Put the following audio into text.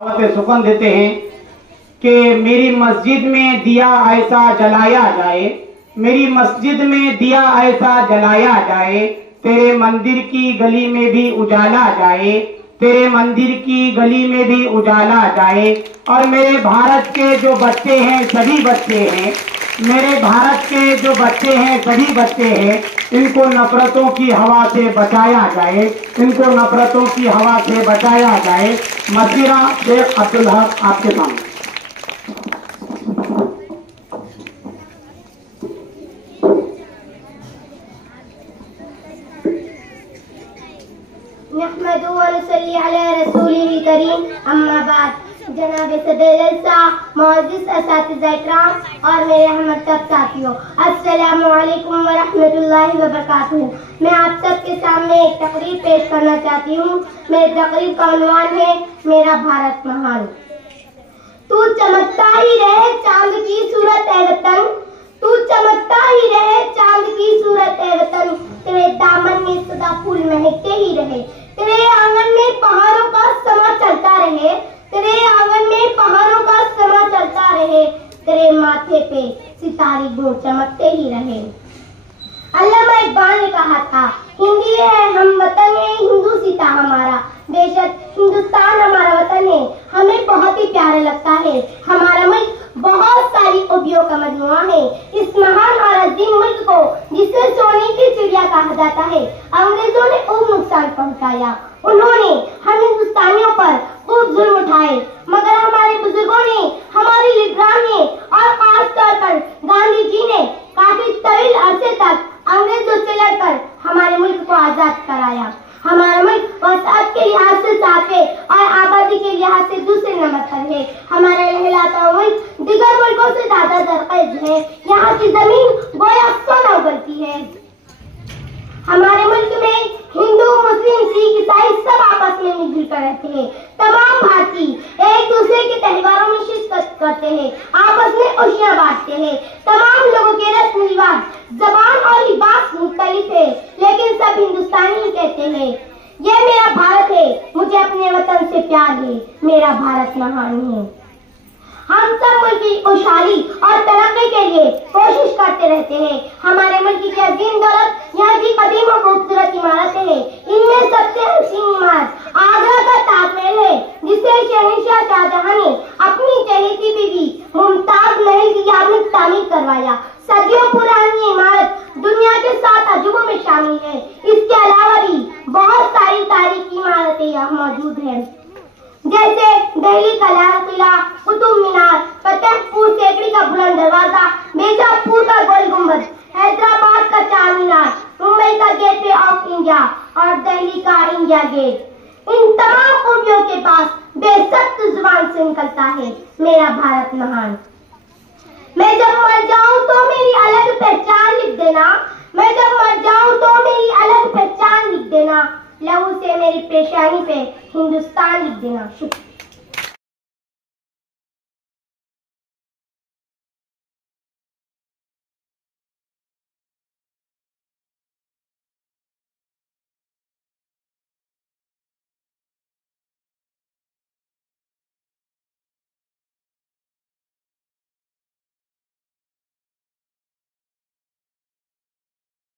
सुकन देते हैं कि मेरी मस्जिद में दिया ऐसा जलाया जाए, मेरी मस्जिद में दिया ऐसा जलाया जाए, तेरे मंदिर की गली में भी उजाला जाए, तेरे मंदिर की गली में भी उजाला जाए। और मेरे भारत के जो बच्चे हैं, सभी बच्चे हैं, मेरे भारत के जो बच्चे हैं, सभी बच्चे हैं, इनको नफरतों की हवा से बचाया जाए, इनको नफरतों की हवा से बचाया जाए। मसीरा शेख अब्दुल हक आपके सामने। नहमदुहु व नसल्ली अला रसूलिल करीम, अम्मा बाद। जनाब सदर जलसा, मुअज़्ज़िज़ असातिज़ा इकराम और मेरे हमदर्द साथियों, अस्सलामु अलैकुम व रहमतुल्लाहि व बरकातुहू। मैं आप सबके सामने एक तकरीर पेश करना चाहती हूँ। मेरी तकरीर का उन्वान है मेरा भारत महान। तू चमकता ही रहे चांद की सूरत ए वतन, तू चमकता ही रहे चांद की सूरत ए वतन, तेरे दामन में सदा फूल महकते ही रहे, तेरे आंगन में पहाड़ों का समा चलता रहे, तेरे आंगन में पहाड़ों का समा चलता रहे, तेरे माथे पे सितारे गुण चमकते ही रहे। अल्लामा इकबाल ने कहा था, हिंदी है हम वतन है हिंदू सीता हमारा। बेशक हिंदुस्तान हमारा वतन है, हमें बहुत ही प्यारा लगता है। हमारा मुल्क बहुत सारी खूबियों का मजमुआ है। इस महान और अजीम मुल्क को जिसे सोने की चिड़िया कहा जाता है, अंग्रेजों ने खूब नुकसान पहुंचाया। उन्होंने हम हिंदुस्तानियों पर खूब जुल्म उठाए, मगर हमारे बुजुर्गों ने, हमारे लीडरान ने और खास तौर पर गांधी जी ने काफी तवील अरसे तक अंग्रेजों से लड़कर हमारे मुल्क को आजाद कराया। हमारा मुल्क वसाअत के लिहाज से सातवें और आबादी के लिहाज से दूसरे नंबर पर है। हमारा लहलहाता मुल्क दीगर मुल्कों से ज्यादा दरख्त है। यहाँ की जमीन गोया सोना उगलती है। हमारे मुल्क में हिंदू, मुस्लिम, सिख, ईसाई सब आपस में मिलजुल कर रहते हैं। तमाम भारतीय एक दूसरे के त्योहारों में शिरकत करते हैं, आपस में खुशियाँ बांटते हैं। तमाम लोगों के रस्म रिवाज, जबान और लिबास मुख्तलिफ है, लेकिन सब हिंदुस्तानी कहते हैं। ये मेरा भारत है, मुझे अपने वतन से प्यार है, मेरा भारत महान है। हम सब मुल्क की खुशहाली और तरक्की के लिए कोशिश करते रहते हैं। हमारे मुल्क की अजीम दौलत यहाँ की कदीम और खूबसूरत इमारतें हैं। इनमें सबसे हसीन इमारत आगरा का ताजमहल है, जिसे शहंशाह शाहजहां ने अपनी चहेती बीवी मुमताज महल की याद में तामीर करवाया। सदियों पुरानी इमारत दुनिया के 7 अजूबों में शामिल है। इसके अलावा भी बहुत सारी तारीखी इमारतें यहाँ मौजूद हैं, जैसे दिल्ली का लाल किला, कुतुब मीनार, फतेहपुर सीकरी का बुलंद दरवाजा, बीजापुर का गोल गुंबद, हैदराबाद का चार मीनार, मुंबई का गेटवे ऑफ इंडिया और दिल्ली का इंडिया गेट। इन तमाम खूबियों के पास बेसख्त जुबान से निकलता है मेरा भारत महान। मैं जब मर जाऊं तो मेरी अलग पहचान लिख देना, मैं जब मर जाऊं तो मेरी अलग पहचान लिख देना, लहू से मेरी पेशानी पे हिंदुस्तान लिख देना। शुक्रिया।